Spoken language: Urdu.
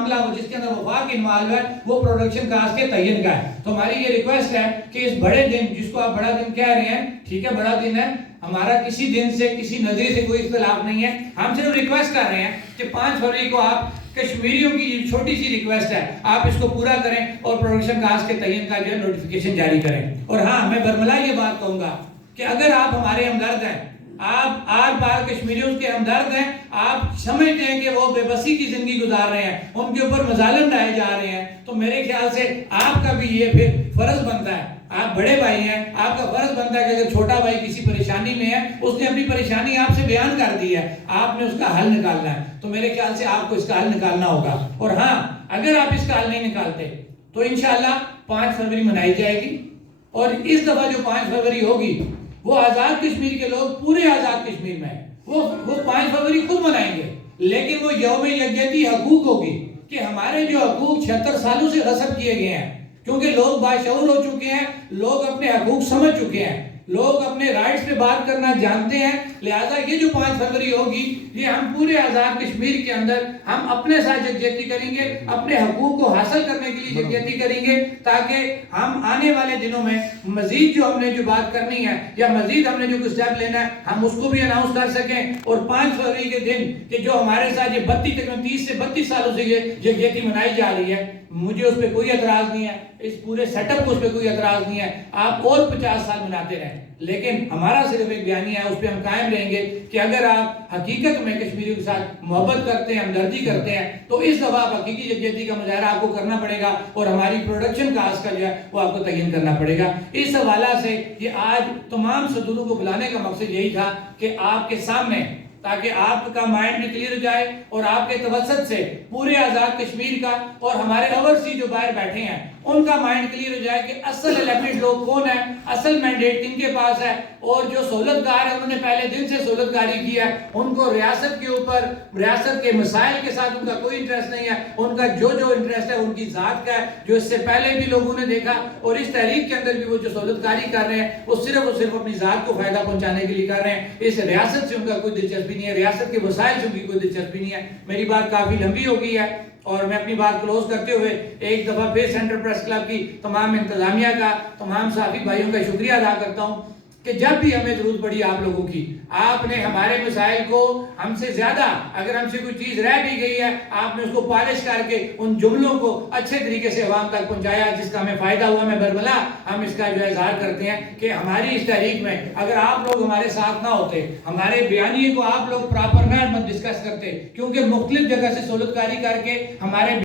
معاملہ ہو جس کے اندر وفاق انوالو ہے وہ پروڈکشن کاسٹ کے تعین کا ہے. تو ہماری یہ ریکویسٹ ہے کہ اس بڑے دن جس کو آپ بڑا دن کہہ رہے ہیں، ٹھیک ہے بڑا دن ہے، ہمارا کسی دن سے کسی نظریے سے کوئی اختلاف نہیں ہے. ہم صرف ریکویسٹ کر رہے ہیں کہ 5 فروری کو آپ کشمیریوں کی چھوٹی سی ریکویسٹ ہے، آپ اس کو پورا کریں اور پروڈکشن کاسٹ کے تعین کا جو ہے نوٹیفیکیشن جاری کریں. اور ہاں میں برملا یہ بات کہوں گا کہ اگر آپ ہمارے ہمدرد ہیں، آپ آر پار کشمیریوں کے ہمدرد ہیں، آپ سمجھتے ہیں کہ وہ بے بسی کی زندگی گزار رہے ہیں، ان کے اوپر مظالم ڈھائے جا رہے ہیں، تو میرے خیال سے آپ کا بھی یہ پھر فرض بنتا ہے. آپ بڑے بھائی ہیں، آپ کا فرض بنتا ہے کہ اگر چھوٹا بھائی کسی پریشانی میں ہے، اس نے اپنی پریشانی آپ سے بیان کر دی ہے، آپ نے اس کا حل نکالنا ہے. تو میرے خیال سے آپ کو اس کا حل نکالنا ہوگا. اور ہاں اگر آپ اس کا حل نہیں نکالتے تو انشاءاللہ 5 فروری منائی جائے گی. اور اس دفعہ جو 5 فروری ہوگی وہ آزاد کشمیر کے لوگ پورے آزاد کشمیر میں وہ 5 فروری خود منائیں گے، لیکن وہ یوم یکجہتی حقوق ہوگی کہ ہمارے جو حقوق 76 سالوں سے غصب کیے گئے ہیں، کیونکہ لوگ باشعور ہو چکے ہیں، لوگ اپنے حقوق سمجھ چکے ہیں، لوگ اپنے رائٹس پہ بات کرنا جانتے ہیں. لہٰذا یہ جو 5 فروری ہوگی یہ ہم پورے آزاد کشمیر کے اندر ہم اپنے ساتھ یکجہتی کریں گے، اپنے حقوق کو حاصل کرنے کے لیے یکجہتی کریں گے، تاکہ ہم آنے والے دنوں میں مزید جو ہم نے جو بات کرنی ہے یا مزید ہم نے جو کچھ اسٹیپ لینا ہے ہم اس کو بھی اناؤنس کر سکیں. اور 5 فروری کے دن کہ جو ہمارے ساتھ یہ 30 سے 32 سالوں سے یہ یکجہتی منائی جا رہی ہے، مجھے اس پہ کوئی اعتراض نہیں ہے، اس پورے سیٹ اپ کو اس پہ کوئی اعتراض نہیں ہے. آپ اور 50 سال مناتے رہیں، لیکن ہمارا صرف ایک بیانیہ ہے، اس پہ ہم قائم رہیں گے کہ اگر آپ حقیقت میں کشمیریوں کے ساتھ محبت کرتے ہیں، ہمدردی کرتے ہیں، تو اس دفعہ آپ حقیقی یکجہتی کا مظاہرہ آپ کو کرنا پڑے گا اور ہماری پروڈکشن کاسٹ کا جو ہے وہ آپ کو تعین کرنا پڑے گا. اس حوالہ سے یہ آج تمام صدوروں کو بلانے کا مقصد یہی تھا کہ آپ کے سامنے، تاکہ آپ کا مائنڈ بھی کلیئر ہو جائے اور آپ کے توسط سے پورے آزاد کشمیر کا اور ہمارے اوورسی جو باہر بیٹھے ہیں ان کا مائنڈ کلیئر ہو جائے کہ اصل الیکٹڈ لوگ کون ہیں، اصل مینڈیٹ کن کے پاس ہے، اور جو سہولتگار ہیں انہوں نے پہلے دن سے سہولتگاری کی ہے، ان کو ریاست کے اوپر ریاست کے مسائل کے ساتھ ان کا کوئی انٹرسٹ نہیں ہے، ان کا جو انٹرسٹ ہے ان کی ذات کا ہے، جو اس سے پہلے بھی لوگوں نے دیکھا اور اس تحریک کے اندر بھی وہ جو سہولتکاری کر رہے ہیں وہ صرف اپنی ذات کو فائدہ پہنچانے کے لیے کر رہے ہیں. اس ریاست سے ان کا کوئی دلچسپی نہیں ہے، ریاست کے وسائل سے ان کی کوئی دلچسپی نہیں ہے. میری بات کافی لمبی ہو گئی ہے اور میں اپنی بات کلوز کرتے ہوئے ایک دفعہ پھر سینٹرل پریس کلب کی تمام انتظامیہ کا، تمام صحافی بھائیوں کا شکریہ ادا کرتا ہوں کہ جب بھی ہمیں ضرورت پڑی آپ لوگوں کی، آپ نے ہمارے مسائل کو ہم سے زیادہ، اگر ہم سے کوئی چیز رہ بھی گئی ہے آپ نے اس کو پالش کر کے ان جملوں کو اچھے طریقے سے عوام تک پہنچایا جس کا ہمیں فائدہ ہوا. میں برملا ہم اس کا جو اظہار کرتے ہیں کہ ہماری اس تحریک میں اگر آپ لوگ ہمارے ساتھ نہ ہوتے، ہمارے بیانیے کو آپ لوگ پراپر نہ ڈسکس کرتے، کیونکہ مختلف جگہ سے سہولتکاری کر کے ہمارے